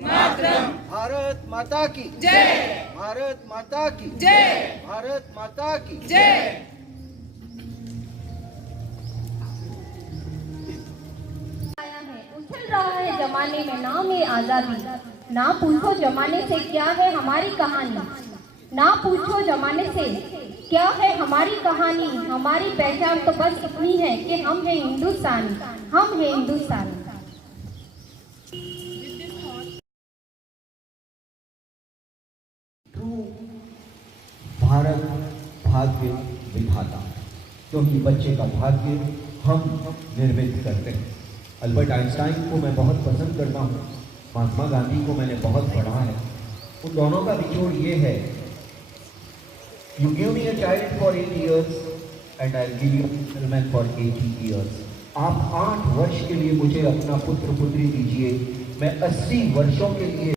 मातरम। भारत माता की जय। भारत माता की जय। भारत माता की जय। उछल रहा है जमाने में नाम है आजादी। ना पूछो जमाने से क्या है हमारी कहानी, ना पूछो जमाने से क्या है हमारी कहानी। हमारी पहचान तो बस इतनी है कि हम हैं हिंदुस्तानी, हम हैं हिंदुस्तानी। भारत भाग्य विधाता, क्योंकि बच्चे का भाग्य हम निर्मित करते हैं। अल्बर्ट आइंस्टाइन को मैं बहुत पसंद करता हूँ, महात्मा गांधी को मैंने बहुत पढ़ा है। उन दोनों का निचोड़ ये है, you give me a child for 8 years and I give you man for 80 years। आप 8 वर्ष के लिए मुझे अपना पुत्र पुत्री दीजिए, मैं 80 वर्षों के लिए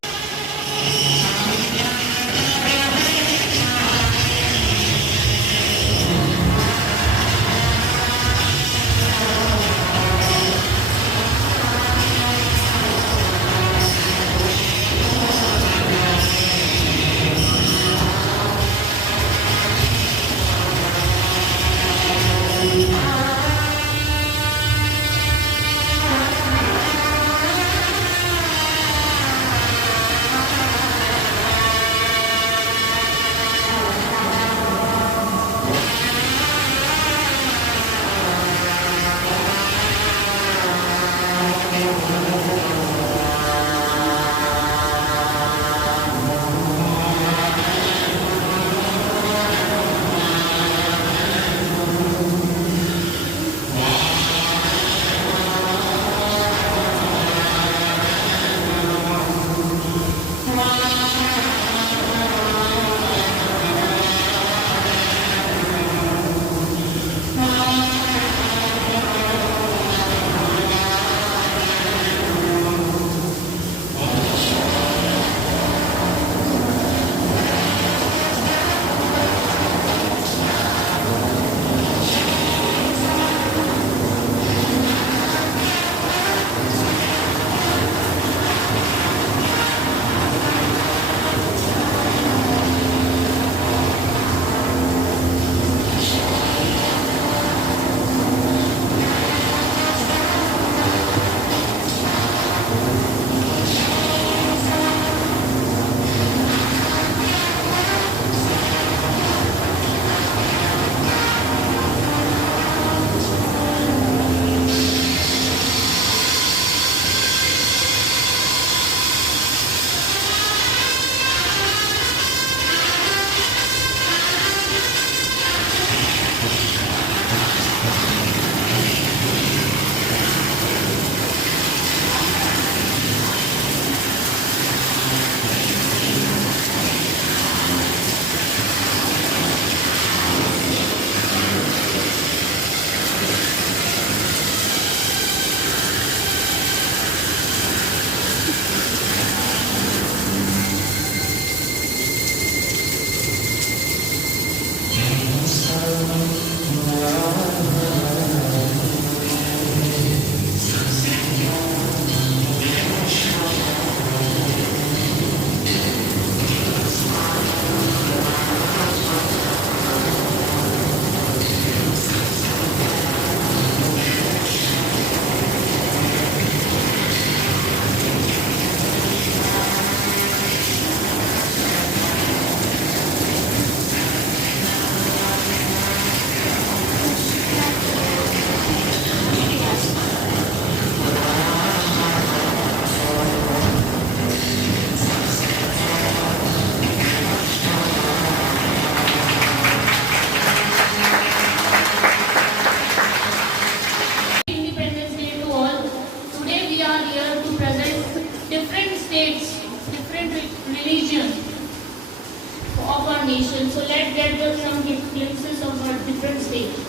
of our nation. So let's get some glimpses of our different states.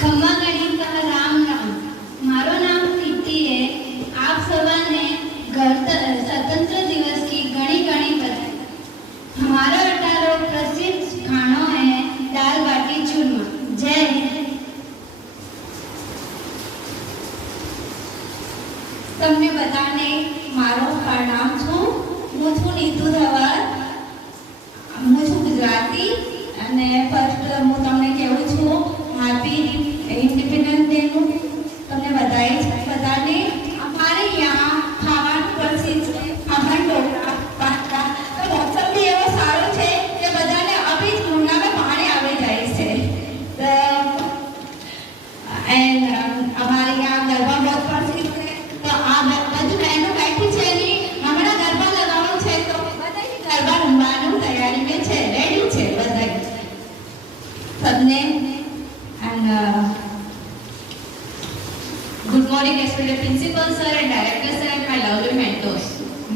ખમ્મા ગણિકા રામ રામ. મારું નામ પ્રીતિ है. आप સવાને स्वतंत्र दिवस की घनी घनी बधाई. हमारा अटारो प्रसिद्ध खानो है दाल बाटी चूरमा. जय हिंद. તમને બધાને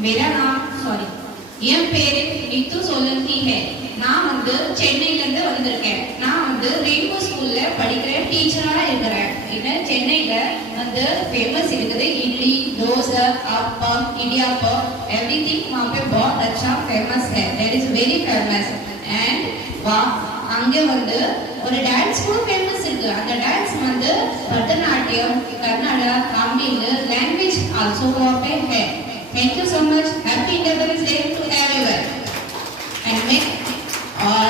मेरा नाम என் பேரு நித்து சோலங்கி है நான் வந்து சென்னையில இருந்து வந்திருக்கேன் நான் வந்து ரெயின்போ ஸ்கூல்ல படிக்கிற டீச்சரா இருக்கிறேன் இந்த சென்னையில வந்து फेमस இருக்குது idli dosa appam idiyappam everything वहां पे बहुत अच्छा फेमस है that is very famous and அங்க வந்து ஒரு டான்ஸ் கூட ஃபேமஸ் இருக்கு அந்த டான்ஸ் வந்து பரதநாட்டியம் கர்நாடகா தமிழ் language also वहां पे है thank you so much happy independence day to everyone and make और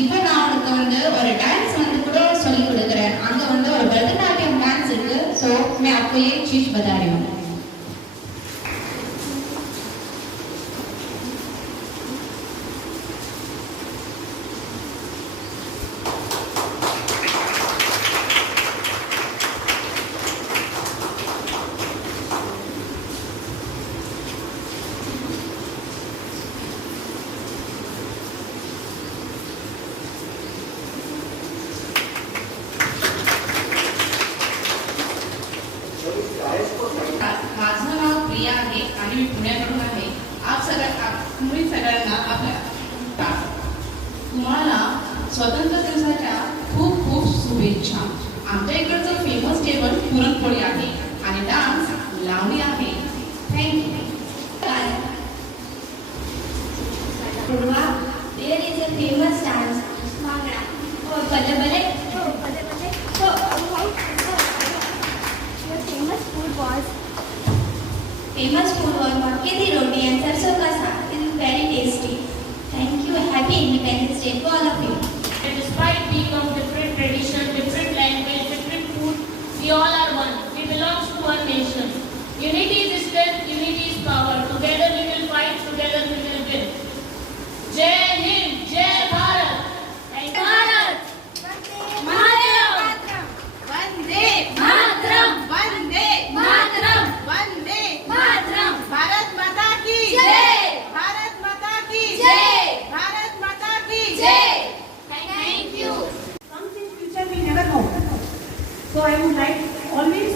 இப்போ நான் உங்களுக்கு வந்து ஒரு டான்ஸ் வந்து கூட சொல்லி கொடுக்கிறேன் அங்க வந்து ஒரு பரதநாட்டியம் டான்ஸ் இருக்கு सो मैं आपको ये चीज बता रही हूँ माझं नाव प्रिया आहे आणि मी पुण्याकडून आहे तुम्ही सगळ्यांना आपल्या तुम्हाला स्वतंत्र दिवसाच्या खूप खूप शुभेच्छा आमच्या इकडचं फेमस जेवण पुरणपोळी आहे आणि डान्स लावणी आहे thank you Purva, there is a famous dance, Bhangra. Oh, Bale Bale. Oh, Bale Bale. So, your famous food was मक्के की रोटी and सरसों का साग. It is very tasty. Thank you. Happy Independence Day to all of you. And despite being of different tradition, different language, different food, we all are one. We belong to one nation. Unity is strength, unity is power. Together we will fight, together we will win. जय हिंद, जय Bharat. Thank you. Vande Mataram Vande Mataram Vande Mataram Bharat माता की जय भारत माता की जय भारत माता की जय thank you Comes in future we never know. So I would like always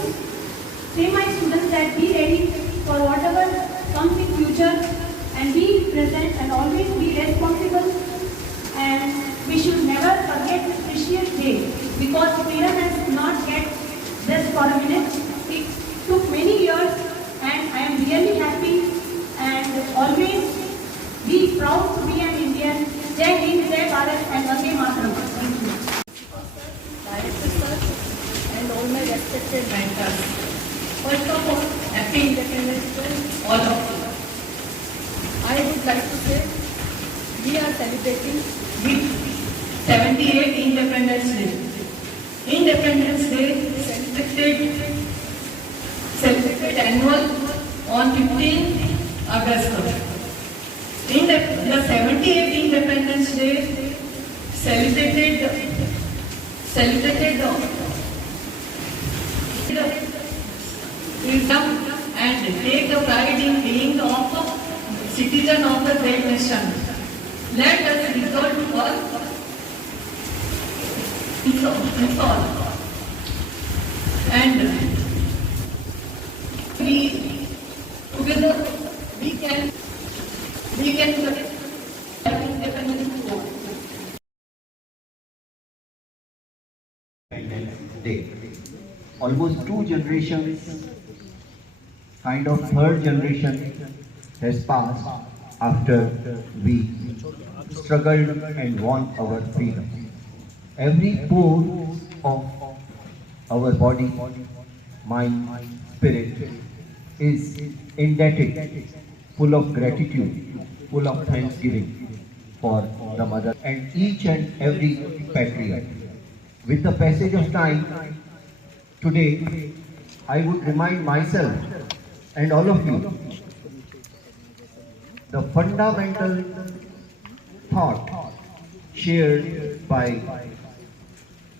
say my students that be ready for whatever comes in future and be present and always be responsible and we should never forget this precious day because freedom has not get just for a minute. It took many years and I am really happy and always be proud to be an Indian. Jai Hind, Jai Bharat and Vande Mataram. Thank you. Director sir and all my respected mentors. First of all, happy Independence Day, all of you. I would like to say we are celebrating with 78th Independence Day. Independence Day celebrated annual on 15 August. The 78th Independence Day celebrated freedom and take the pride in being of citizen of the great nation. Let us resolve for all. And we together we can independence Day. Almost 2 generations, kind of 3rd generation has passed after we struggled and won our freedom. Every pore of our body, mind, spirit is indebted, full of gratitude, full of thanksgiving for the mother and each and every patriot. With the passage of time, today I would remind myself and all of you the fundamental thought shared by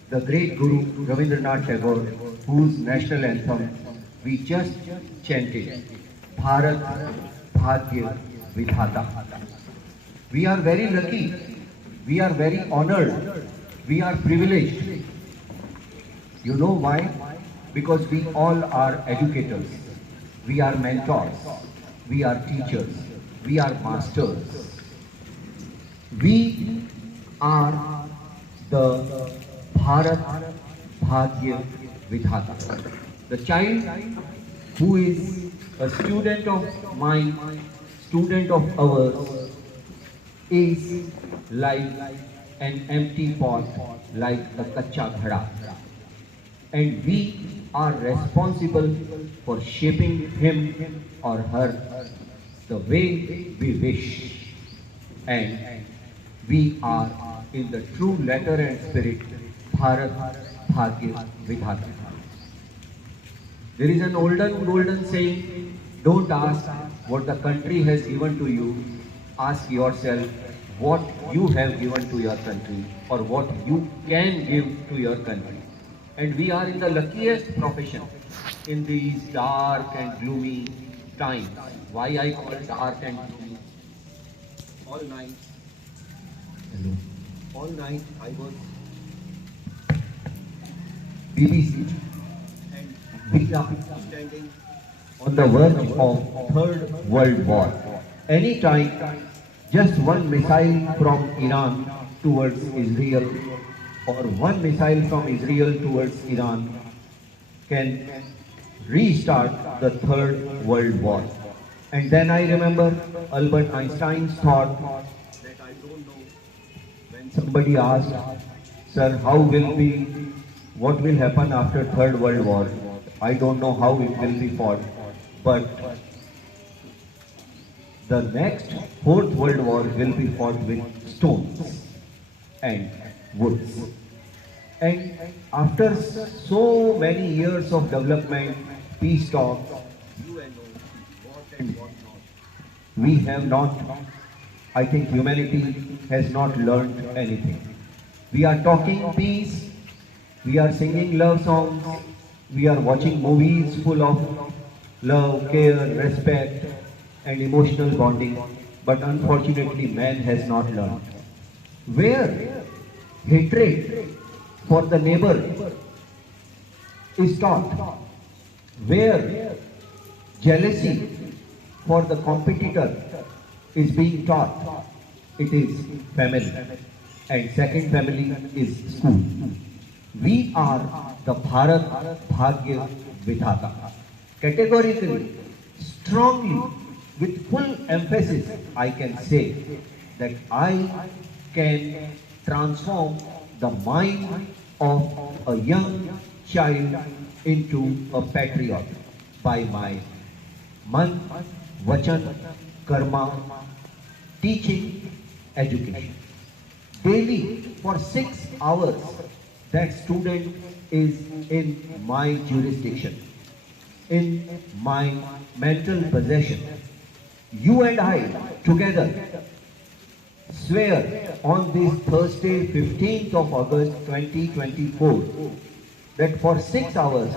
the great Guru Rabindranath Tagore, whose national anthem we just chanted, Bharat Bhagya Vidhata. We are very lucky, we are very honored, we are privileged. You know why? Because we all are educators, we are mentors, we are teachers, we are masters. We are the Bharat Bhagya Vidhata. The child who is a student of mine, student of ours, is like an empty pot, like a kacha ghada. And we are responsible for shaping him or her the way we wish. And we are in the true letter and spirit, Bharat Bhagya Vidhata. There is an olden golden saying, don't ask what the country has given to you, ask yourself what you have given to your country or what you can give to your country. And we are in the luckiest profession in these dark and gloomy times. Why I call it dark and gloomy? All night, all night I was BBC and we are standing on the verge of Third World War. Anytime just one missile from Iran towards Israel or one missile from Israel towards Iran can restart the Third World War. And then I remember Albert Einstein's thought that I don't know when somebody asked, sir, how will be, what will happen after Third World War? I don't know how it will be fought, but the next Fourth World War will be fought with stones and woods. And after so many years of development, peace talks, UNO, what and what not, we have not, I think humanity has not learned anything. We are talking peace, we are singing love songs, we are watching movies full of love, care, respect and emotional bonding, but unfortunately man has not learned. Where hatred for the neighbor is taught, where jealousy for the competitor is being taught, it is family, and second family is school. We are the Bharat Bhagya Vidhata. Categorically, strongly, with full emphasis, I can say that I can transform the mind of a young child into a patriot by my man, vachan, karma, teaching, education. Daily for 6 hours, that student is in my jurisdiction, in my mental possession. You and I together swear on this Thursday, 15th of August 2024, that for 6 hours,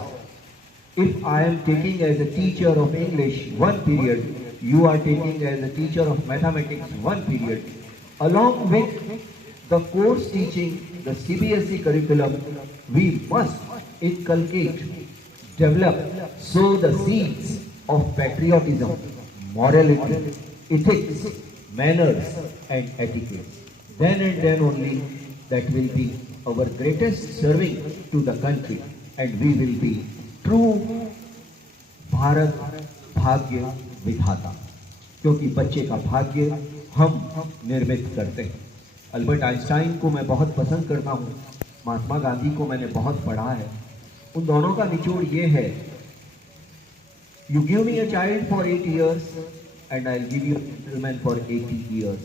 if I am taking as a teacher of English one period, you are taking as a teacher of mathematics one period, along with the course teaching, the CBSE curriculum, we must inculcate, develop, sow the seeds of patriotism, morality, ethics, manners and etiquette. Then and then only that will be our greatest serving to the country and we will be true Bharat Bhagya Vidhata. क्योंकि बच्चे का भाग्य हम निर्मित करते हैं. Albert Einstein को मैं बहुत पसंद करता हूँ, महात्मा गांधी को मैंने बहुत पढ़ा है. उन दोनों का निचोड़ ये है, you give me a child for 8 years and I'll give you a gentleman for 80 years.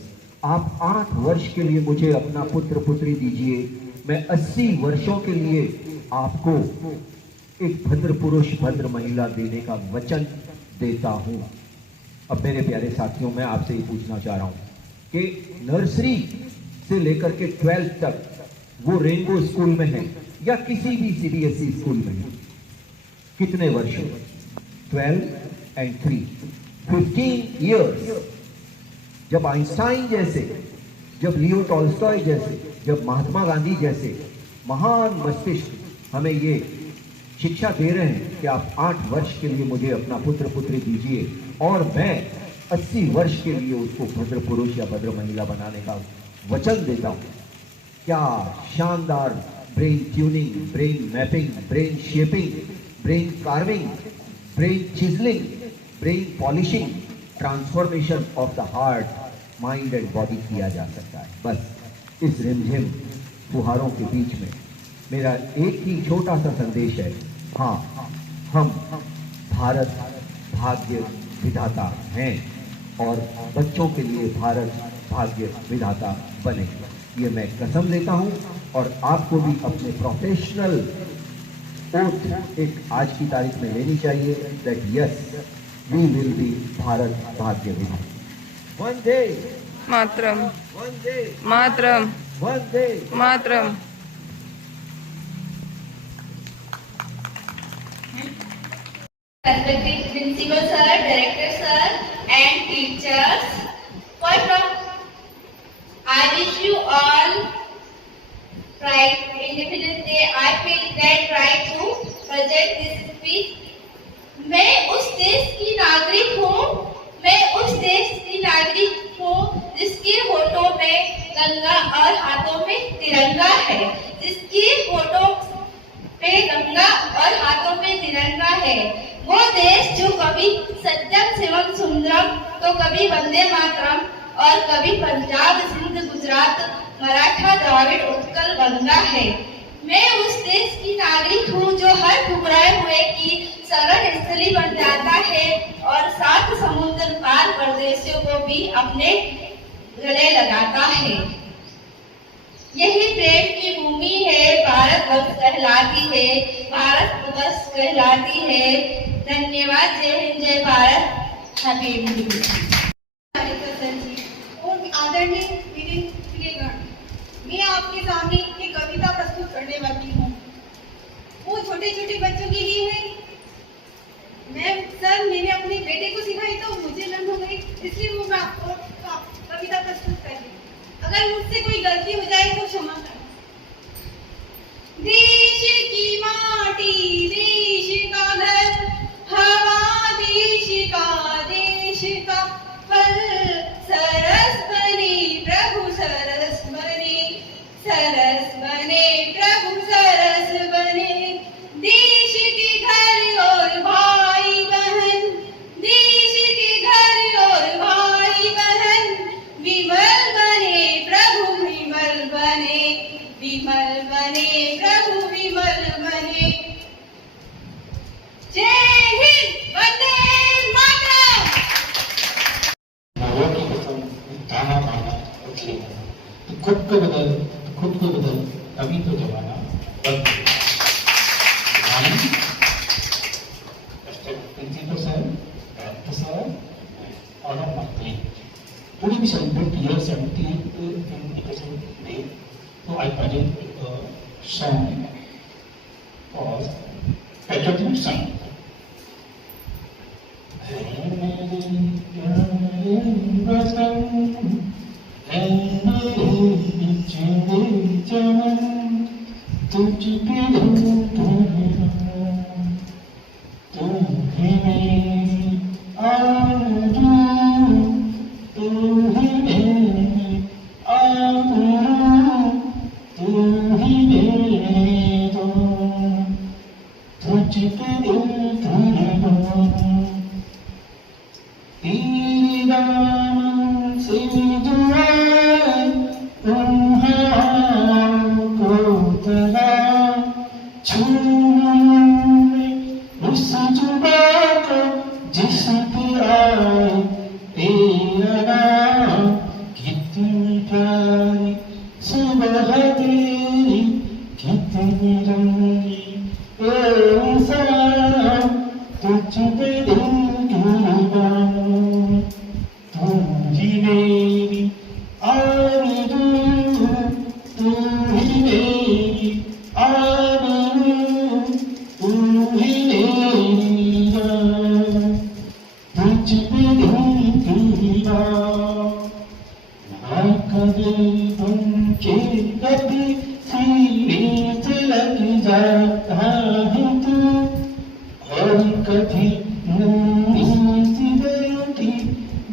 आप 8 वर्ष के लिए मुझे अपना पुत्र पुत्री दीजिए, मैं 80 वर्षों के लिए आपको एक भद्र पुरुष भद्र महिला देने का वचन देता हूँ. अब मेरे प्यारे साथियों, मैं आपसे ये पूछना चाह रहा हूँ कि नर्सरी से लेकर के 12th तक वो रेनबो स्कूल में है या किसी भी CBSE स्कूल में है, कितने वर्ष? 12 and 3, 15 years. जब आइंस्टाइन जैसे, जब लियो टॉल्स्टॉय जैसे, जब महात्मा गांधी जैसे महान मस्तिष्क हमें ये शिक्षा दे रहे हैं कि आप 8 वर्ष के लिए मुझे अपना पुत्र पुत्री दीजिए और मैं 80 वर्ष के लिए उसको भद्र पुरुष या भद्र महिला बनाने का वचन देता हूँ। क्या शानदार brain tuning, brain mapping, brain shaping, brain carving, brain चिजलिंग, brain polishing, transformation of the heart, mind and body किया जा सकता है। बस इस रिमझिम फुहारों के बीच में मेरा एक ही छोटा सा संदेश है, हाँ, हम भारत भाग्य विधाता हैं और बच्चों के लिए भारत भाग्य विधाता बने। ये मैं कसम लेता हूँ और आपको भी अपने प्रोफेशनल ओथ एक आज की तारीख में लेनी चाहिए that yes we will be Bharat भाग्य विधाता। Vande Mataram, Vande Mataram, Vande Mataram. Respected Principal Sir, Director Sir, and teachers, first of I wish you all right Independence Day. I feel that right to present this speech. मैं उस देश की नागरिक हूँ, मैं उस देश की नागरिक हूँ जिसके होठों में गंगा और हाथों में तिरंगा है, जिसके होठों पे गंगा और हाथों में तिरंगा है। वो देश जो कभी सत्यम शिवम सुंदरम तो कभी वंदे मातरम और कभी पंजाब सिंध गुजरात मराठा द्राविड़ उत्कल गंगा है। मैं उस देश की नागरिक हूँ जो हर ठुकराए हुए की शरण स्थली बन जाता है और 7 समुद्र पार परदेशियों को भी अपने गले लगाता है। यही प्रेम की भूमि है, भारतवर्ष कहलाती है, भारतवर्ष कहलाती है। धन्यवाद। जय हिंद, जय भारत। Happy independence. और आदरणीय प्रियगण, मैं आपके सामने एक कविता प्रस्तुत करने वाली हूँ। वो छोटे छोटे बच्चों के लिए है। मैंने अपने बेटे को सिखाई तो मुझे लर्न हो गई, इसलिए वो मैं आपको कविता प्रस्तुत कर रही हूँ। अगर मुझसे कोई गलती हो जाए तो क्षमा करें। देश की माटी, देश का घर, हवा देश का फल, सरस बने प्रभु सरस बने, सरस बने प्रभु सरस बने। देश के घर और भाई बहन, देश के घर और भाई बहन, विमल बने प्रभु विमल बने, विमल बने प्रभु विमल बने। जय हिंद, वंदे मातरम। की कसम गाना गाना तो खुद को बदल तभी तो जमाना बदल। Principal sir, Director sir, all of my team. Today we celebrate year 70th Independence Day. So I present a song called Patriotic Song.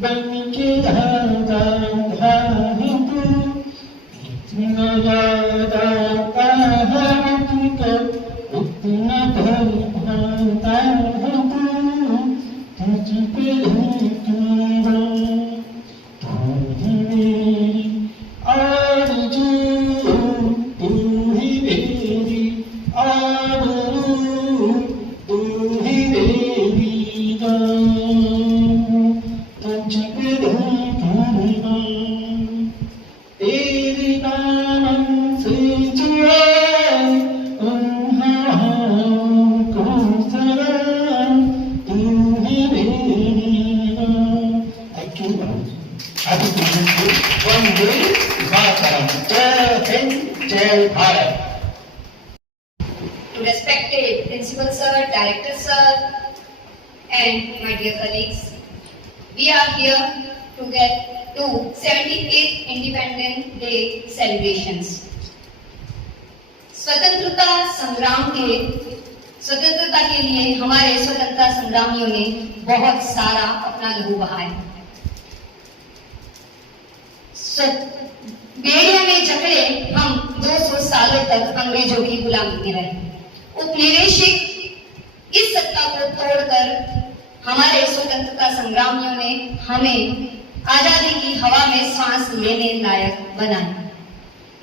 बन के राजा है तू, इतना याद आता है तुझको, उतना भाता है तू, तुझ पे ही तुझको, तू ही मेरी आरज़ू, तू ही मेरी आबरू, तू ही मेरी जान, तुझ पे ही कुर्बान, तेरे नाम से जुड़ा उन हवाओं को सलाम, तू ही मेरी जान। Thank you very much. Happy to meet you. Vande Mataram. जय हिंद, जय Bharat. To respected Principal Sir, Director Sir, and my dear colleagues, we are here to get to 78th Independence Day celebrations. स्वतंत्रता संग्राम के स्वतंत्रता के लिए हमारे स्वतंत्रता संग्रामियों ने बहुत सारा अपना लहू बहाया। बेड़ियों में जकड़े हम 200 सालों तक अंग्रेजों की गुलामी में रहे। उपनिवेशिक इस सत्ता को तोड़कर हमारे स्वतंत्रता संग्रामियों ने हमें आजादी की हवा में सांस लेने लायक बनाया।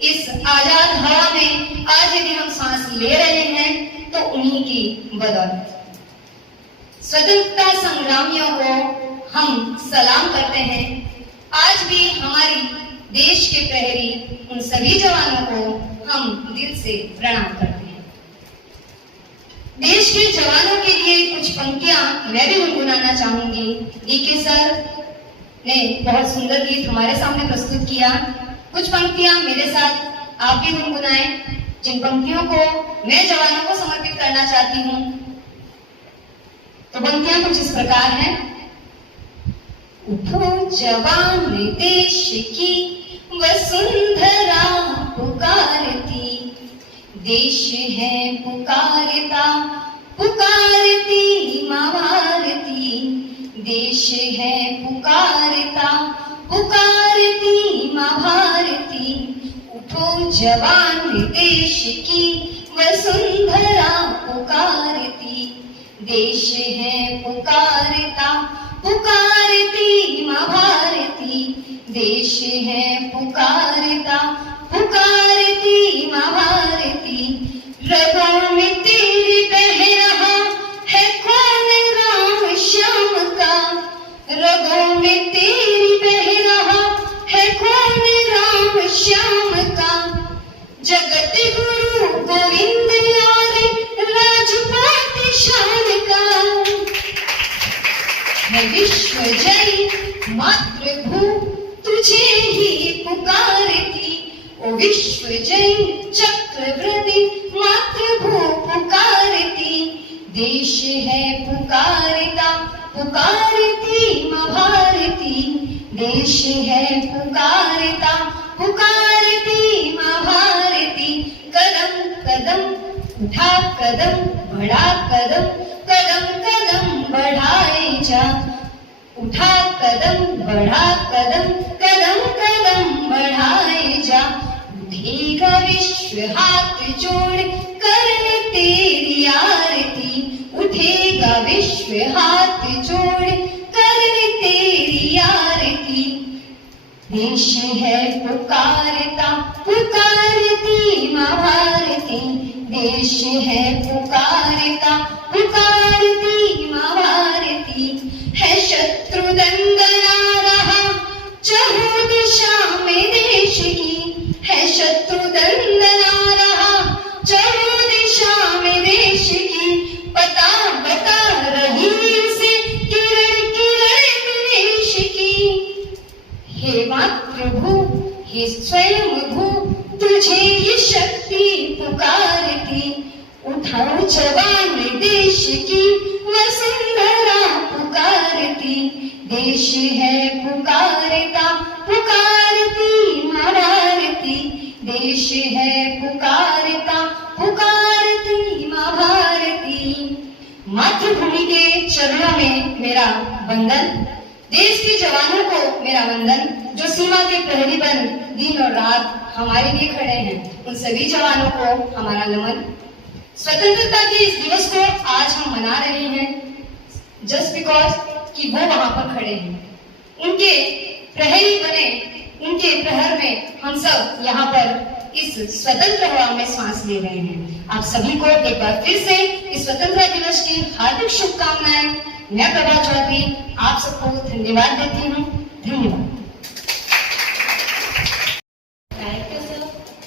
इस आजाद हवा में आज यदि हम सांस ले रहे हैं तो उन्हीं की बदौलत। स्वतंत्रता संग्रामियों को हम सलाम करते हैं। आज भी हमारी देश के प्रहरी उन सभी जवानों को हम दिल से प्रणाम करते हैं। देश के जवानों के लिए कुछ पंक्तियां मैं भी गुनगुनाना चाहूंगी। डीके सर ने बहुत सुंदर गीत हमारे सामने प्रस्तुत किया। कुछ पंक्तियां मेरे साथ आप भी गुनगुनाएं, जिन पंक्तियों को मैं जवानों को समर्पित करना चाहती हूँ। तो पंक्तियां कुछ इस प्रकार हैं। उठो जवान देश की वसुंधरा पुकारती, देश है पुकारता पुकारती माँ भारती, देश है पुकारता पुकारती माँ भारती। उठो जवान देश की वसुंधरा पुकारती, देश है पुकारता पुकारती माँ भारती, देश है पुकारता पुकारती माँ भारती। रगों में तेरे बह रहा है खून राम श्याम का, रगों में तेरी बह रहा है खून राम श्याम का। जगत गुरु गोविंद यारे राजपाट शान का, है विश्व जय मातृभू तुझे ही पुकारती। ओ विश्व जय चक्रवर्ती मातृभू पुकारती, देश है पुकारता पुकारती माँ भारती, देश है पुकारता पुकारती माँ भारती। कदम कदम उठा कदम बढ़ा कदम, कदम कदम बढ़ाए जा। उठा कदम बढ़ा कदम, कदम कदम बढ़ाए जा। उठेगा विश्व हाथ जोड़ करने तेरी आरती, उठेगा विश्व हाथ जोड़ करने तेरी आरती। देश है पुकारता पुकारती माँ भारती, देश है पुकारता पुकारती माँ भारती। है शत्रु दंगना रहा चहु दिशा में देश की, है शत्रु दंगना रहा चहु दिशा में देश की। पता बता रही उसे किरण किरण देश की। हे मातृभू हे स्वयं भू तुझे ये शक्ति पुकारती। उठाओ जवान देश की वसुंधरा पुकारती, देश है पुकारता पुकारती माँ भारती, देश है पुकारता पुकारती माँ भारती। मातृभूमि के चरणों में मेरा वंदन। देश के जवानों को मेरा वंदन, जो सीमा के प्रहरी बन दिन और रात हमारे लिए खड़े हैं। उन सभी जवानों को हमारा नमन। स्वतंत्रता के इस दिवस को आज हम मना रहे हैं जस्ट बिकॉज कि वो वहां पर खड़े हैं। उनके प्रहरी बने, उनके प्रहर में हम सब यहाँ पर इस स्वतंत्र हवा में सांस ले रहे हैं। आप सभी को एक बार फिर से इस स्वतंत्रता दिवस की हार्दिक शुभकामनाएं। मैं प्रभा चौधरी आप सबको धन्यवाद देती हूँ। धन्यवाद। Director sir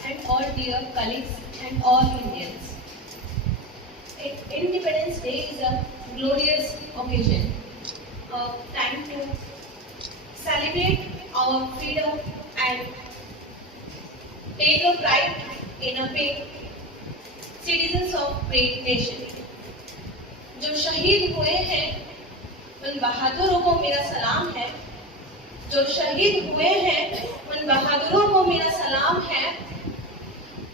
and all dear colleagues and all Indians. Independence Day is a glorious occasion, a time to celebrate our freedom and take a pride in being citizens of great nation. जो शहीद हुए हैं उन बहादुरों को मेरा सलाम है। जो शहीद हुए हैं उन बहादुरों को मेरा सलाम है,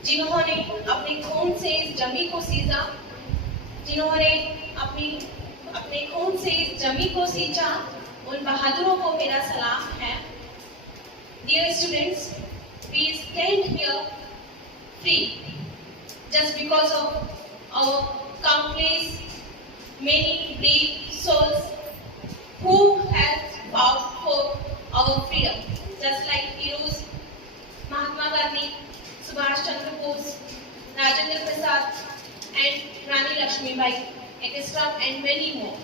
जिन्होंने अपने खून से इस जमी को सींचा, जिन्होंने अपने खून से इस जमी को सींचा, उन बहादुरों को मेरा सलाम है। Dear students, we stand here free just because of our countless many brave souls who have fought for our freedom, just like heroes Mahatma Gandhi, Subhash Chandra Bose, Rajendra Prasad, and Rani Lakshmibai, etc., and many more.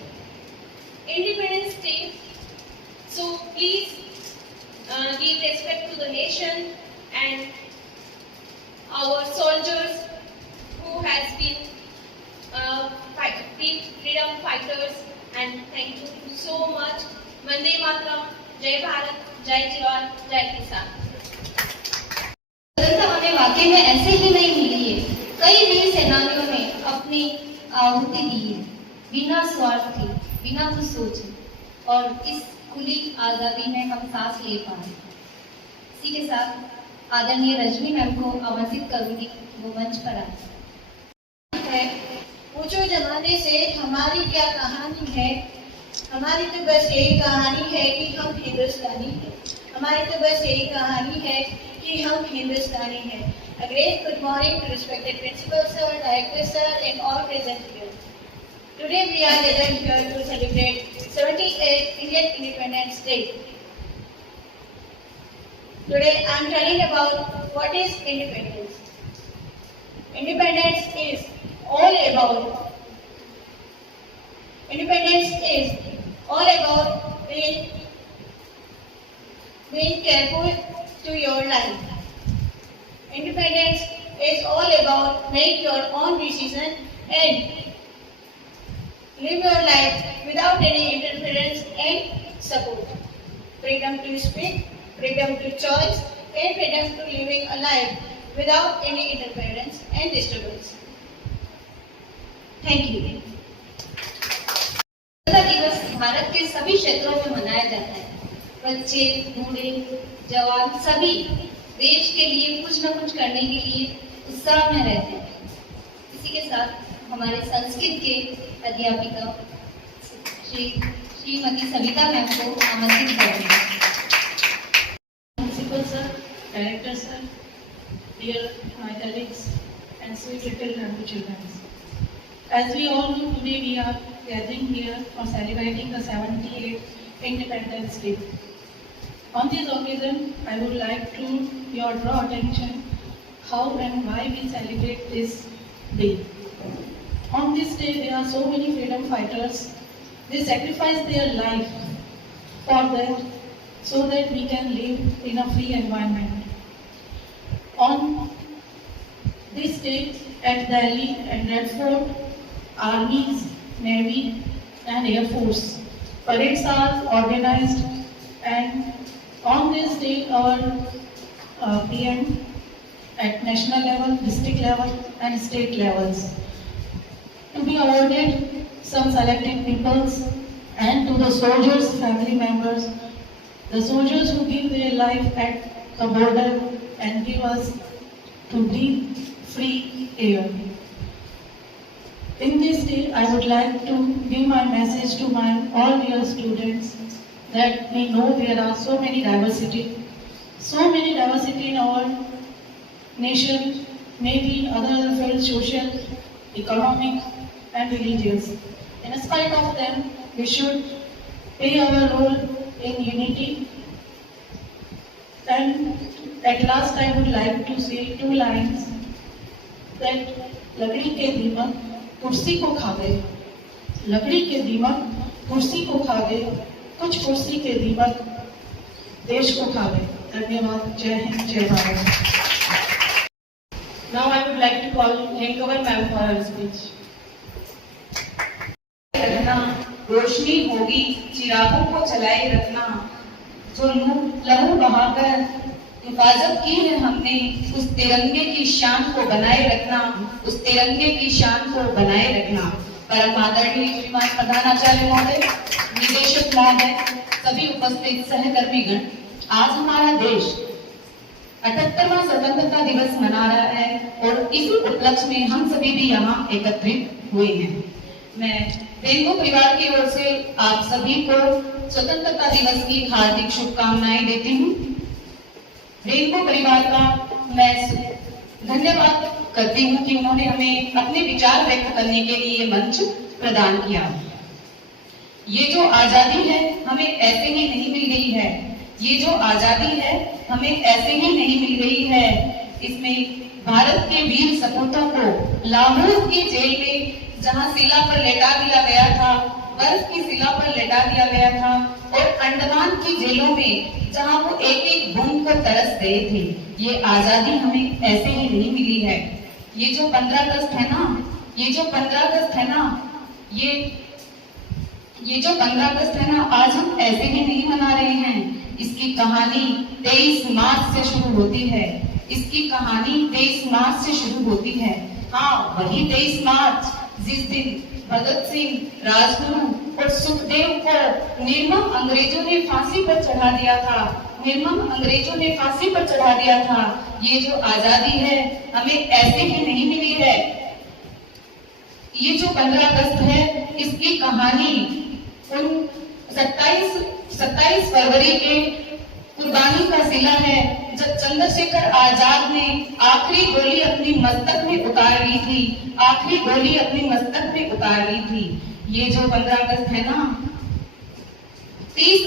Independence Day, so please give respect to the nation and our soldiers who has been freedom fighters, and thank you so much. Vande Mataram, Jai Bharat, Jai Jawan, Jai Kisan. स्वतंत्रता हमें वाकई में ऐसे ही नहीं मिली है। कई वीर सेनानियों ने अपनी आहुति दी है, बिना स्वार्थ के, बिना कुछ सोचे, और इस खुली आजादी में हम सांस ले पाए। इसी के साथ आदरणीय रजनी मैम को आमंत्रित करूंगी, वो मंच पर आए। पूछो जमाने से हमारी क्या कहानी है। हमारी तो बस यही कहानी है कि हम हिंदुस्तानी हैं। हमारी तो बस यही कहानी है कि हम हिंदुस्तानी हैं। A great good morning to respected principal sir, director sir, and all present here. Today we are gathered here to celebrate 78th Indian Independence Day. Today I am telling about what is independence. Independence is all about being careful to your life. Independence is all about make your own decision and live your life without any interference and support. Freedom to speak, freedom to choice, and freedom to living a life without any interference and disturbance. Thank you. स्वतंत्रता दिवस भारत के सभी क्षेत्रों में मनाया जाता है। बच्चे, बूढ़े, जवान सभी देश के लिए कुछ न कुछ करने के लिए उत्साह में रहते हैं। इसी के साथ हमारे संस्कृत के अध्यापिका श्रीमती सविता मैम को आमंत्रित करेंगे। Principal sir, director sir, dear my colleagues and sweet little Rangu children. As we all know, today we are gathering here for celebrating the 78th Independence Day. On this occasion, I would like to draw attention how and why we celebrate this day. On this day, there are so many freedom fighters. They sacrifice their life for that, so that we can live in a free environment. On this day, at Delhi and Red Fort, armies, navy, and air force parades are organized, and on this day, our PM at national level, district level, and state levels to be awarded some selected peoples, and to the soldiers, family members, the soldiers who give their life at the border and give us to breathe free air. In this day, I would like to give my message to my all dear students that we know there are so many diversity in our nation, maybe in other fields, social, economic and religious. In spite of them, we should play our role in unity. And at last I would like to say 2 lines that लकड़ी के दीमक कुर्सी को खा गए, लकड़ी के दीमक कुर्सी को खा गए, कुछ कुर्सी के दीमक देश को खा गए। धन्यवाद। जय हिंद, जय Bharat. Now I would like to call Henkavar ma'am for her speech. रखना, रोशनी होगी चिरागों को जलाए रखना, जो लहू बहाकर हिफाजत की है हमने, उस तिरंगे की शान को बनाए रखना, उस तिरंगे की शान को बनाए रखना। परम आदरणीय श्रीमान प्रधानाचार्य महोदय, निदेशक महोदय, सभी उपस्थित सहकर्मीगण, आज हमारा देश 78वां स्वतंत्रता दिवस मना रहा है और इसी उपलक्ष्य में हम सभी भी यहाँ एकत्रित हुए हैं। मैं रेनबो परिवार की ओर से आप सभी को स्वतंत्रता दिवस की हार्दिक शुभकामनाएं देती हूँ। रेनबो परिवार का मैं धन्यवाद करती हूँ कि उन्होंने हमें अपने विचार व्यक्त करने के लिए मंच प्रदान किया। ये जो आजादी है हमें ऐसे ही नहीं मिल गई है, ये जो आजादी है हमें ऐसे ही नहीं मिल गई है। इसमें भारत के वीर सपूतों को लाहौर की जेल में जहां शिला पर लेटा दिया गया था, बर्फ की शिला पर लेटा दिया गया था, और अंडमान की जेलों में जहां वो एक एक बूंद को तरस गए थे, ये आजादी हमें ऐसे ही नहीं मिली है। ये जो 15 अगस्त है ना, ये जो 15 अगस्त है ना, ये जो 15 अगस्त है ना, आज हम ऐसे ही नहीं मना रहे हैं। इसकी कहानी 23 मार्च से शुरू होती है। इसकी कहानी 23 मार्च से शुरू होती है। हाँ, वही 23 मार्च जिस दिन भगत सिंह, राजगुरु और सुखदेव को निर्मम अंग्रेजों ने फांसी पर चढ़ा दिया था, निर्मम अंग्रेजों ने फांसी पर चढ़ा दिया था। ये जो आजादी है हमें ऐसे ही नहीं मिली है। ये जो 15 अगस्त है, इसकी कहानी उन 27 फरवरी के कुर्बानी का सिला है, जब चंद्रशेखर आजाद ने आखिरी गोली अपनी मस्तक में उतार ली थी, आखिरी गोली अपनी मस्तक में उतार ली थी। ये जो 15 अगस्त है ना, 30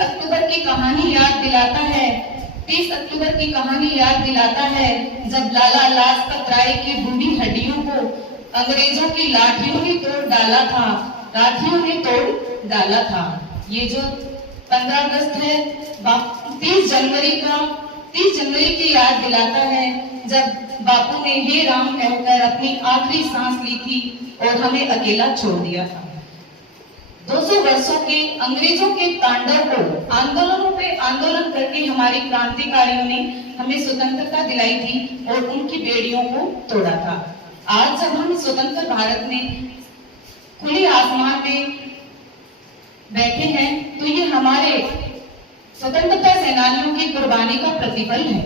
अक्टूबर की कहानी याद दिलाता है। 30 अक्टूबर की कहानी याद दिलाता है जब लाला लाजपत राय की बूढ़ी हड्डियों को अंग्रेजों की लाठियों ने तोड़ डाला था, लाठियों ने तोड़ डाला था। ये जो 15 अगस्त है 30 जनवरी की याद दिलाता है जब बापू ने हे राम कहकर अपनी आखिरी सांस ली थी और हमें अकेला छोड़ दिया था। 200 वर्षों के अंग्रेजों के तांडव को आंदोलनों पे आंदोलन करके हमारे क्रांतिकारियों ने हमें स्वतंत्रता दिलाई थी और उनकी बेड़ियों को तोड़ा था। आज जब हम स्वतंत्र भारत में खुले आसमान में बैठे हैं तो ये हमारे स्वतंत्रता सेनानियों की कुर्बानी का प्रतिफल है।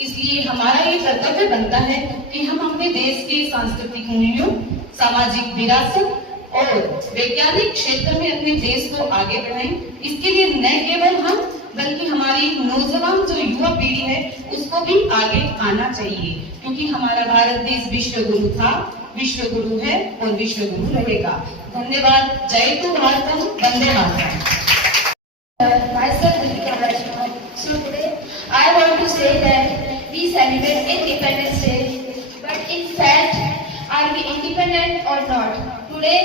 इसलिए हमारा ये कर्तव्य बनता है कि हम अपने देश के सांस्कृतिक मूल्यों, सामाजिक विरासत और वैज्ञानिक क्षेत्र में अपने देश को आगे बढ़ाएं। इसके लिए न केवल हम बल्कि हमारी नौजवान जो युवा पीढ़ी है उसको भी आगे आना चाहिए, क्योंकि हमारा भारत देश विश्व गुरु था, विश्व गुरु है और विश्व गुरु रहेगा। धन्यवाद। जय तो Bharatam, Vande Mataram. Myself, Deepika Rajkumar. So today, I want to say that we celebrate Independence Day, but in fact, are we independent or not? Today,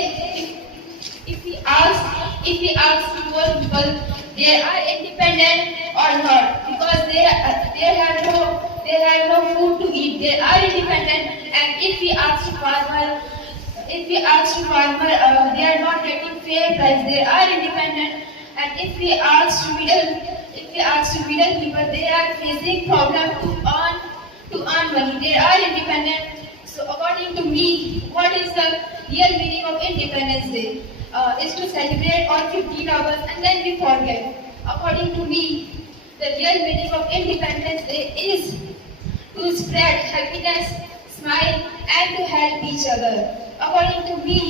if we ask poor people, they are independent or not, because they have no food to eat. They are independent, and if we ask farmer, they are not getting fair price. They are independent. And if we ask middle people, they are facing problem to earn money. They are independent. So according to me, what is the real meaning of Independence Day? Is to celebrate on 15 August and then we forget. According to me, the real meaning of Independence Day is to spread happiness, smile, and to help each other. According to me,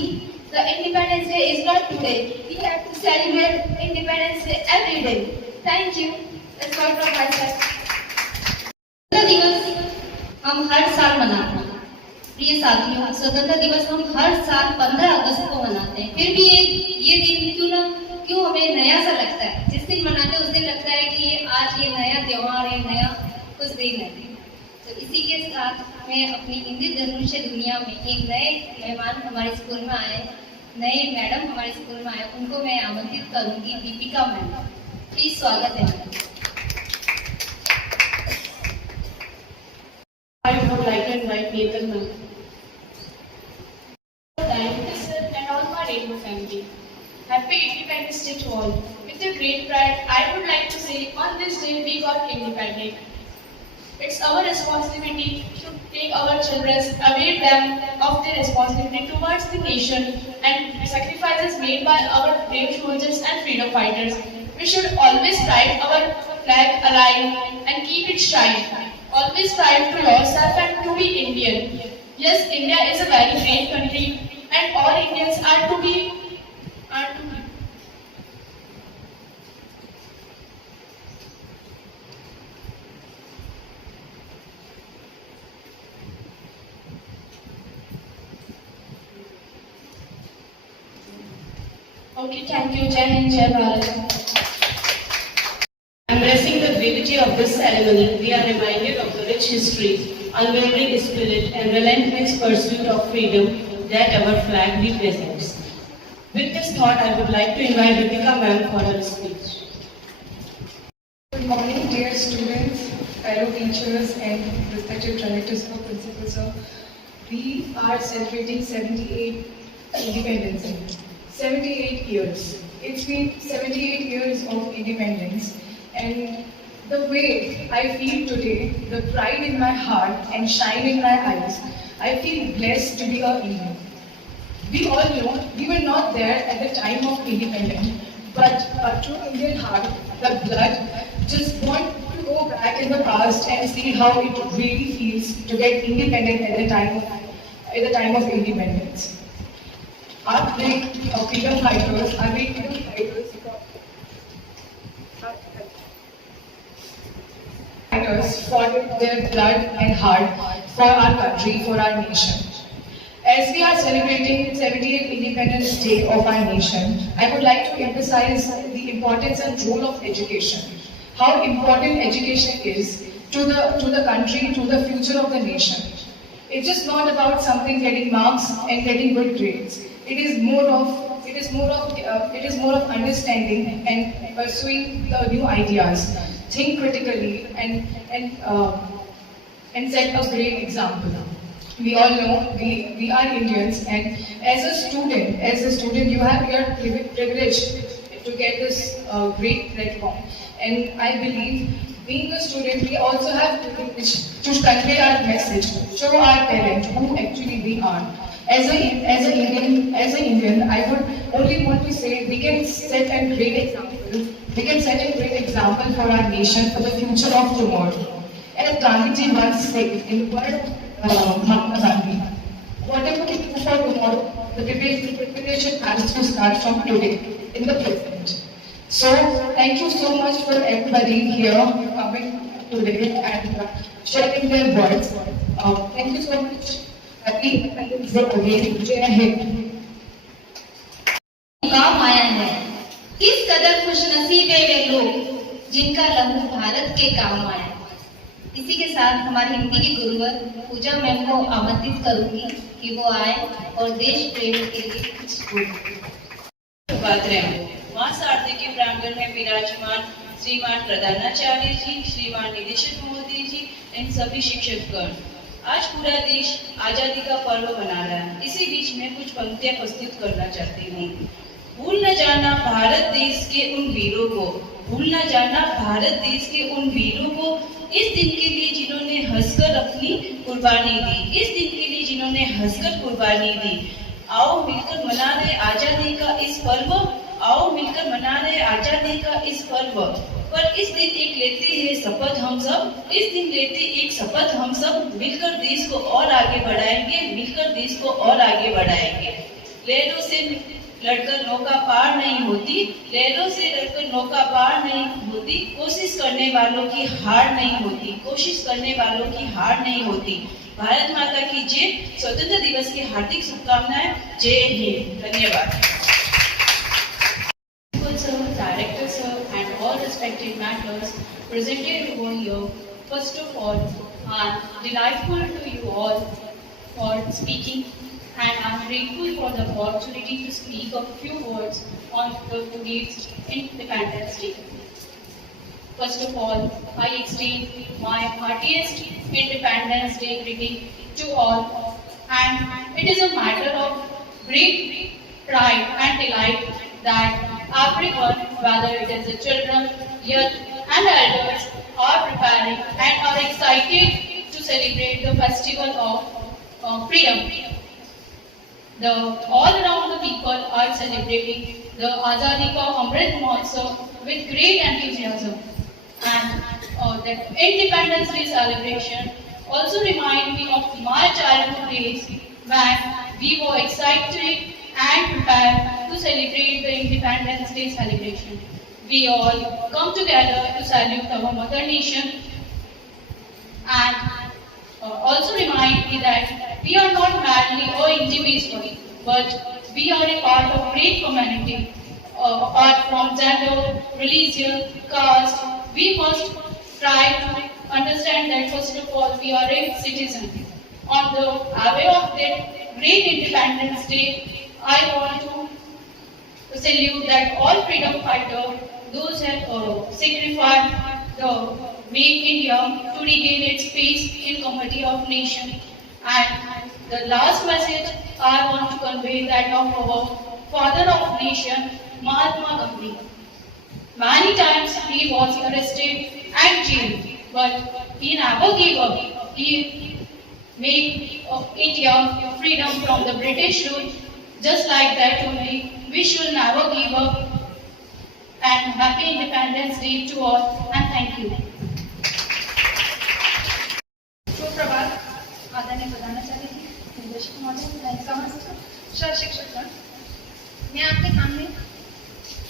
The Independence Day is not today. We have to celebrate Independence Day every day. Thank you. That's all from my side. स्वतंत्रता दिवस हम हर साल मनाते हैं। प्रिय साथियों, स्वतंत्रता दिवस हम हर साल 15 अगस्त को मनाते हैं। फिर भी ये दिन क्यों हमें नया सा लगता है। जिस दिन मनाते हैं उस दिन लगता है कि आज ये नया त्योहार है, नया कुछ दिन है। तो इसी के साथ मैं अपनी इंद्रधनुष दुनिया में एक नए मेहमान हमारे स्कूल में आए, नए मैडम हमारे स्कूल में आए, उनको मैं आमंत्रित करूंगी। दीपिका मैम, प्लीज स्वागत है। I would like to invite Neetal ma'am. Director sir and all my Rainbow family. Happy Independence Day to all. With a great pride, I would like to say on this day we got independent. It's our responsibility to take our children, away them of their responsibility towards the nation and sacrifices made by our brave soldiers and freedom fighters. We should always pride our flag alive and keep it shine. Always strive to yourself and to be Indian. Yes, India is a very great country and all Indians are to be. Okay, thank you. Jai Hind, Jai Bharat. Embracing the beauty of this ceremony, we are reminded of the rich history, unwavering spirit, and relentless pursuit of freedom that our flag represents. With this thought, I would like to invite Deepika ma'am for her speech. Good morning, dear students, fellow teachers, and respected directors or principals. We are celebrating 78 Independence Day. 78 years. It's been 78 years of independence. And the way I feel today, the pride in my heart and shine in my eyes, I feel blessed to be an Indian. We all know we were not there at the time of independence, but a true Indian heart, the blood, just want to go back in the past and see how it really feels to get independent at the time of independence. Our great freedom fighters, fought with their blood and heart for our country, for our nation. As we are celebrating 78th Independence Day of our nation, I would like to emphasize the importance and role of education. How important education is to the country, to the future of the nation. It's just not about something getting marks and getting good grades. It is more of understanding and pursuing the new ideas. Think critically and set a great example. We all know we are Indians, and as a student, you have your privilege to get this great platform. And I believe, being a student, we also have to convey our message, show our talent, who actually we are. As an Indian, I would only want to say we can set a great example. We can set a great example for our nation for the future of tomorrow. As Gandhiji once said in the word of Mahatma Gandhi, whatever we do for tomorrow, the preparation has to start from today, in the present. So, thank you so much for everybody here coming today and sharing their words. Thank you so much. Happy Independence Day again. Jai Hind. काम आया है, किस कदर खुशनसीब है वे लोग जिनका लहू भारत के काम आया। इसी के साथ हमारी हिंदी की गुरुवर पूजा मैम को आमंत्रित करूंगी कि वो आए और देश प्रेम के लिए कुछ बोलें। मां शारदे के प्रांगण में विराजमान श्रीमान प्रधानाचार्य जी, श्रीमान निदेशक महोदय जी, इन सभी शिक्षकगण, आज पूरा देश आजादी का पर्व मना रहा है। इसी बीच में कुछ पंक्तियां प्रस्तुत करना चाहती हूँ। भूल न जाना भारत देश के उन वीरों को, भूल न जाना भारत देश के उन वीरों को, इस दिन के लिए जिन्होंने हंसकर अपनी कुर्बानी दी, इस दिन के लिए जिन्होंने हंसकर कुर्बानी दी। आओ मिलकर मना रहे आजादी का इस पर्व, आओ मिलकर मना रहे आजादी का इस पर्व। पर इस दिन एक लेते हैं शपथ हम सब, इस दिन लेते एक शपथ हम सब, मिलकर देश को और आगे बढ़ाएंगे, मिलकर देश को और आगे बढ़ाएंगे। लहरों से लड़कर नौका पार नहीं होती, लहरों से लड़कर नौका पार नहीं होती, कोशिश करने वालों की हार नहीं होती, कोशिश करने वालों की हार नहीं होती। भारत माता की जय। स्वतंत्र दिवस की हार्दिक शुभकामनाएं। जय हिंद। धन्यवाद। Sir, Director Sir, and all respected members presented over here. First of all, I'm delightful to you all for speaking, and I'm grateful for the opportunity to speak a few words on today's Independence Day. First of all, I extend my heartiest Independence Day greeting to all, and it is a matter of great pride and delight that everyone, whether it is the children, youth, and elders, are preparing and are excited to celebrate the festival of freedom. All around the people are celebrating the Azadi Ka Amrit Mahotsav with great enthusiasm, and the Independence Day celebration also remind me of my childhood days when we were excited and prepared to celebrate the Independence Day celebration. We all come together to salute our mother nation, and also remind me that we are not merely or individual, but we are a part of great community. Apart from gender, religion, caste, we must try to understand that first of all we are a citizen. On the way of that great Independence Day, I want to salute that all freedom fighters, those who have sacrificed the make India to regain its space in community of nation. And the last message I want to convey that of our father of nation, Mahatma Gandhi. Many times he was arrested and jailed, but he never gave up. He made India freedom from the British rule. Just like that only, we should never give up. And happy Independence Day to all, and thank you. सुप्रभात, आदरणीय प्रधानाचार्य जी, निर्देशक महोदय, समस्त शिक्षकगण, मैं आपके सामने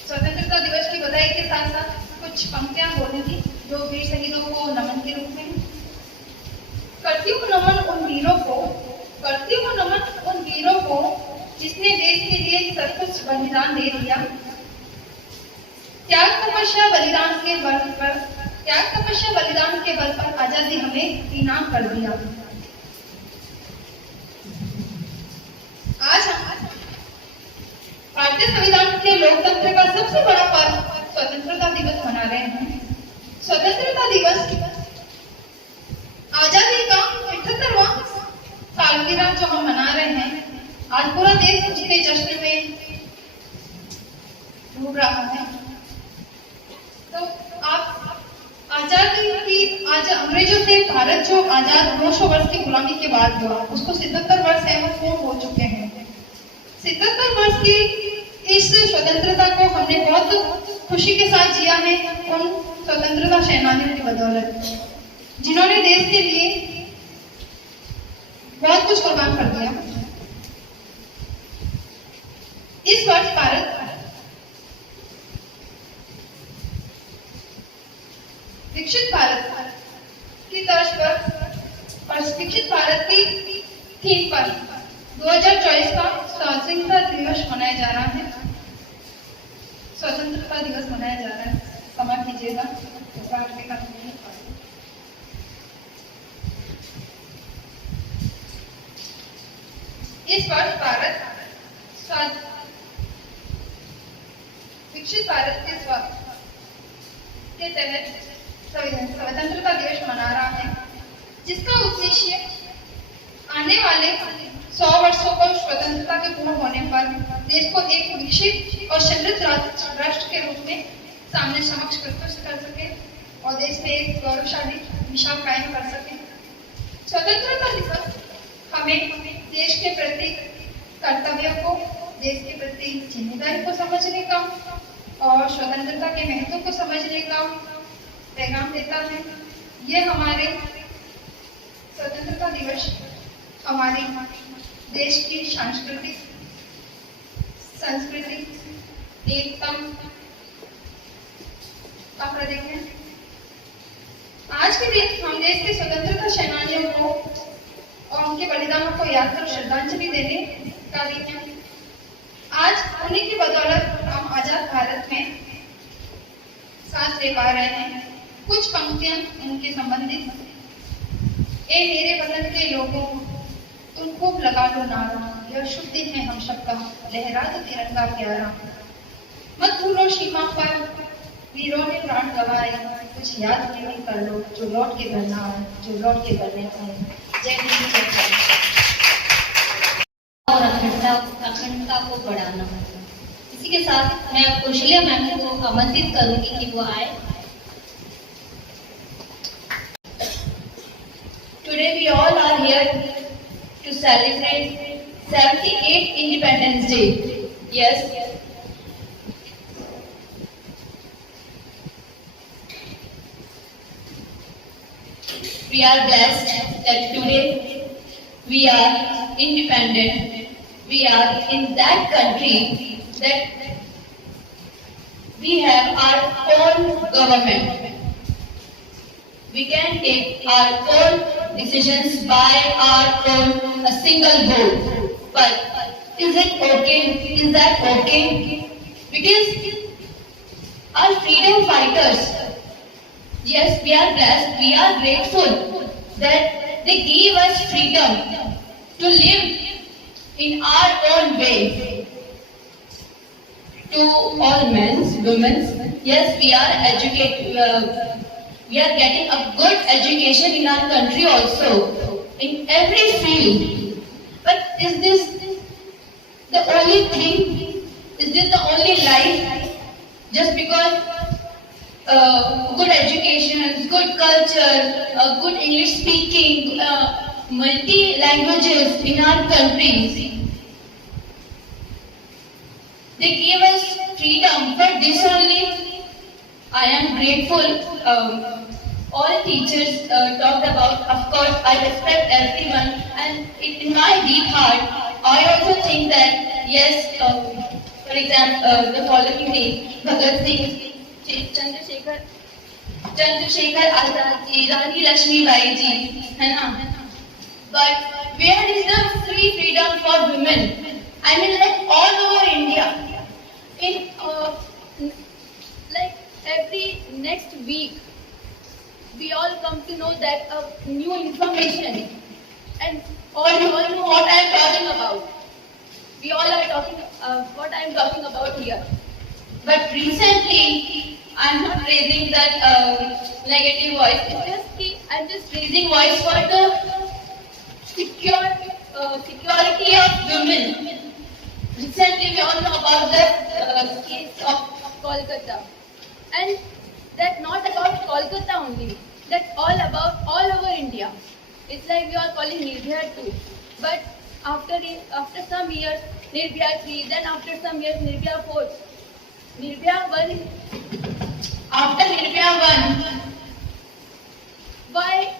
स्वतंत्रता दिवस की बधाई के साथ साथ कुछ पंक्तियां बोलनी थी जो वीर शहीदों को नमन के रूप में। करती हूँ नमन उन वीरों को, करती हूँ नमन उन वीरों को जिसने देश के लिए सब कुछ बलिदान दे दिया। त्याग तपस्या बलिदान के बल पर आजादी हमें इनाम कर दिया। आज हम भारतीय संविधान के लोकतंत्र का सबसे बड़ा पर्व स्वतंत्रता दिवस मना रहे हैं। स्वतंत्रता दिवस आजादी का 78वां सालगिरह जो हम मना रहे हैं, आज पूरा देश उसके जश्न में डूब रहा है। तो आप आजादी की, आज अंग्रेजों से भारत जो आजाद 900 वर्ष की गुलामी के बाद हुआ, उसको 77 वर्ष पूर्ण हो चुके हैं। 77 वर्ष की इस स्वतंत्रता को हमने बहुत खुशी के साथ जिया है उन स्वतंत्रता सेनानियों की बदौलत, जिन्होंने देश के लिए बहुत कुछ कुर्बान कर दिया। इस वर्ष भारत विकसित भारत की तर्ज पर विकसित भारत की थीम पर 2024 का स्वतंत्रता दिवस मनाया जा रहा है। स्वतंत्रता दिवस मनाया जा रहा है, क्षमा कीजिएगा। इस वर्ष भारत विकसित भारत के तहत स्वतंत्रता दिवस मना रहा है, जिसका उद्देश्य आने वाले 100 वर्षों को स्वतंत्रता के पूर्ण होने पर देश को एक विकसित और समृद्ध राष्ट्र के रूप में सामने समक्ष प्रस्तुत कर सके और देश में एक गौरवशाली मिसाल कायम कर सके। स्वतंत्रता दिवस हमें देश के प्रति कर्तव्य को, देश के प्रति जिम्मेदारी को समझने का और स्वतंत्रता के महत्व को समझने का पैगाम देता है। ये हमारे स्वतंत्रता दिवस हमारे देश की सांस्कृतिक सांस्कृतिक एकता का प्रतीक है। आज के दिन हम देश के स्वतंत्रता सेनानियों को और उनके बलिदानों को याद कर श्रद्धांजलि देने का दिन है। आज उन्हीं की बदौलत हम आजाद भारत में सांस ले पा रहे हैं। कुछ पंक्तियां उनके संबंधित। ए मेरे वतन के लोगों, तुम खूब लगा लो नारा, यह शुभ दिन है हम सबका, लहरा दो तिरंगा प्यारा। मत भूलो सीमा पर वीरों ने प्राण गंवाए, कुछ याद नहीं कर लो जो लौट के घर ना आए, जो लौट के घर में आए। जय हिंद, जय भारत। और अखंडता को बढ़ाना। इसी के साथ मैं कौशल्या मैम को आमंत्रित करूंगी कि वो आए। Today we all are here to celebrate 78th Independence Day. Yes. We are blessed that today we are independent. We are in that country that we have our own government. We can take our own decisions by our own a single vote. But is it okay? Is that okay? Because our freedom fighters, yes, we are blessed, we are grateful that they gave us freedom to live in our own way. To all men, women, yes, we are educated. We are getting a good education in our country also, in every field. But is this the only thing? Is this the only life? Just because good education, good culture, good English speaking, multi languages in our countries. They gave us freedom for this only. I am grateful. All teachers talked about, of course, I respect everyone, and in my deep heart, I also think that, yes, for example, the following day, Bhagat Singh, Chandrasekhar Azad ji, Rani Lakshmi Bai ji, hai na? But where is the free freedom for women? I mean, like all over India. In like every next week, we all come to know that new information, and all know what I am talking about. We all are talking what I am talking about here. But recently, I am not raising that negative voice. I am just raising voice for the security of women. Recently, we all know about the case of Kolkata, and that not about Kolkata only. That's all about all over India. It's like we are calling Nirbhaya 2. But after some years, Nirbhaya 3. Then after some years, Nirbhaya 4. Nirbhaya 1. After Nirbhaya 1, why?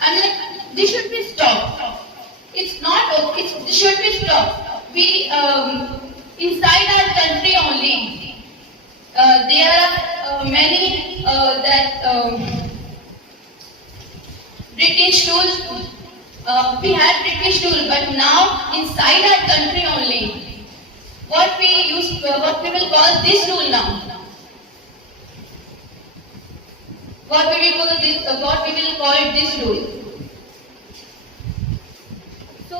I mean, this should be stopped. It's not okay. This should be stopped. We inside our country only. There are many British rule. We had British rule, but now inside our country only, what we will call this rule now. What we will call it this rule. So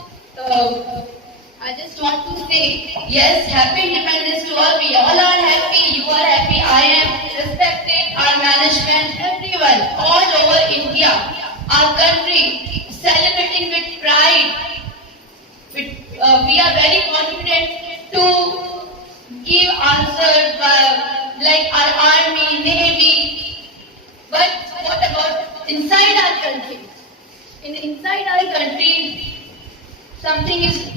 I just want to say, yes, happy independence to all. We all are happy. You are happy. I am respected. Our management, everyone, all over India, our country, celebrating with pride. We are very confident to give answers like our army, navy. But what about inside our country? Inside our country, something is.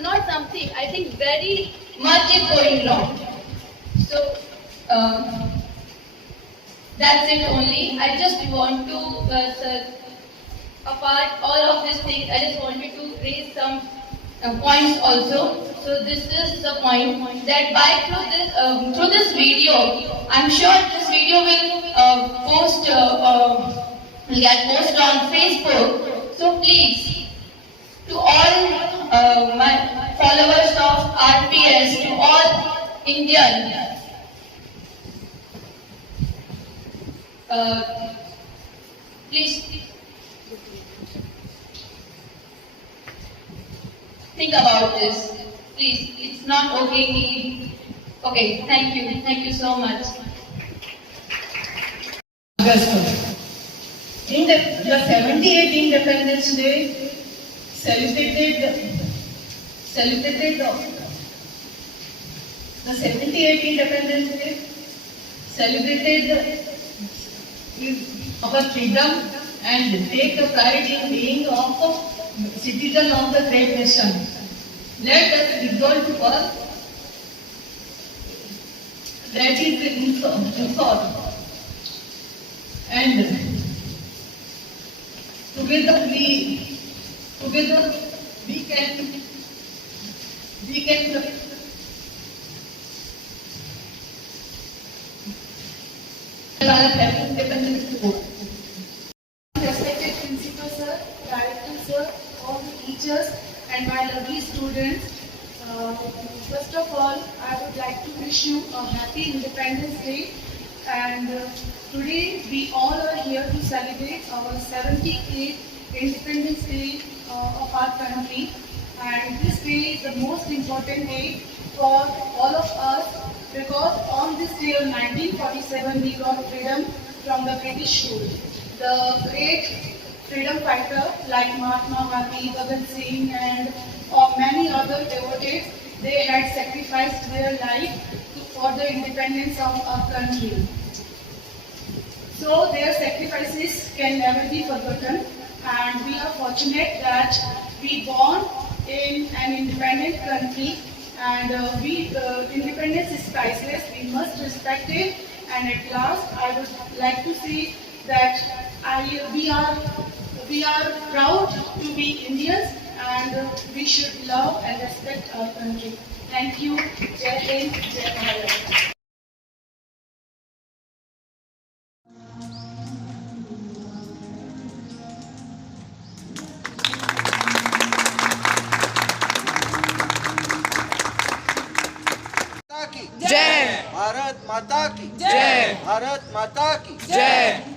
Not something, I think very much is going wrong. So, that's it only. I just want to, apart all of these things, I just wanted to raise some points also. So this is the point that through this video, I'm sure this video will get posted on Facebook. So please, to all my followers of RPS, to all Indian, please think about this. Please, it's not okay. Okay, thank you so much. In the 78th Independence Day celebrated the 78th Independence Day celebrated our freedom and take the pride in being of a citizen of the great nation. Let us resolve to work. That is the thought. And together we can independence to vote. Respected principal sir, director sir, all the teachers and my lovely students. First of all, I would like to wish you a happy Independence Day. And today we all are here to celebrate our 78th Independence Day of our country. And this day is the most important day for all of us because on this day of 1947 we got freedom from the British rule. The great freedom fighter like Mahatma Gandhi, Bhagat Singh and many other devotees, they had sacrificed their life for the independence of our country. So their sacrifices can never be forgotten, and we are fortunate that we born in an independent country, and independence is priceless. We must respect it. And at last, I would like to say that we are proud to be Indians, and we should love and respect our country. Thank you. Jai Hind, Jai Bharat. जय भारत माता की जय भारत माता की जय